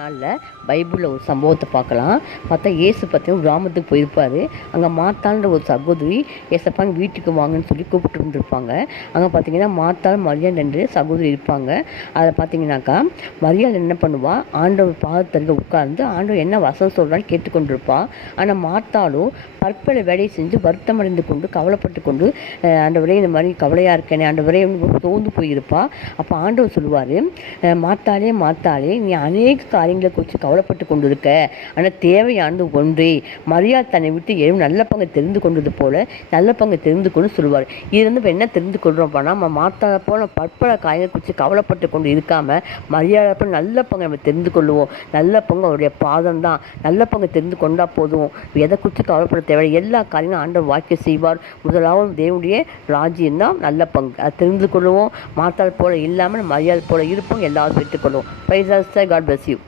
நாளில் பைபிளில் ஒரு சம்பவத்தை பார்க்கலாம். பார்த்தா ஏசு பார்த்தீங்கன்னா கிராமத்துக்கு போயிருப்பார். அங்கே மாத்தான்ற ஒரு சகோதரி ஏசப்பாங்க வீட்டுக்கு வாங்கன்னு சொல்லி கூப்பிட்டு இருந்திருப்பாங்க அங்கே பார்த்தீங்கன்னா மாத்தாள் மரியாள் ரெண்டு சகோதரி இருப்பாங்க. அதை பார்த்தீங்கன்னாக்கா மரியாள் என்ன பண்ணுவா? ஆண்டவர் பாதத்தருக உட்கார்ந்து ஆண்டவர் என்ன வசதி சொல்கிறான்னு கேட்டுக்கொண்டிருப்பா. ஆனால் மாத்தாலும் பற்பல வேலையை செஞ்சு வருத்தம் அடைந்து கொண்டு கவலைப்பட்டு கொண்டு ஆண்டவரே இந்த மாதிரி கவலையாக இருக்கேனே ஆண்டவரே தோந்து போயிருப்பா. அப்போ ஆண்டவர் சொல்லுவார் மாத்தாளே மாத்தாளே நீ அநேக காரியங்களை குறித்து கவலைப்பட்டு கொண்டு இருக்க ஆனால் தேவையானது ஒன்றே மரியாதை தன்னை விட்டு எழும் நல்ல பங்கு தெரிந்து கொண்டது போல நல்ல பங்கு தெரிந்து கொண்டு சொல்லுவார் இது வந்து இப்போ என்ன தெரிந்து கொள்கிறோம்ப்பா நம்ம மாற்றாத போல பற்பல காரியங்களை குறித்து கவலைப்பட்டு கொண்டு இருக்காமல் மரியாதை போல நல்ல பங்கு நம்ம தெரிந்து கொள்வோம் நல்ல பங்கு அவருடைய பாதம் தான். நல்ல பங்கு தெரிந்து கொண்டால் போதும். எதை குறித்து கவலைப்பட தேவையில்லை. எல்லா காரியங்களும் ஆண்டவர் வாக்கிய செய்வார். முதலாவது தேவனுடைய ராஜ்யம் தான் நல்ல பங்கு. அதை தெரிந்து கொள்ளுவோம். மாத்தாள் போல இல்லாமல் மரியாதை போல இருப்போம். எல்லாரும் பெற்றுக்கொள்வோம் பிரைஸ் காட் பிளஸ் யூ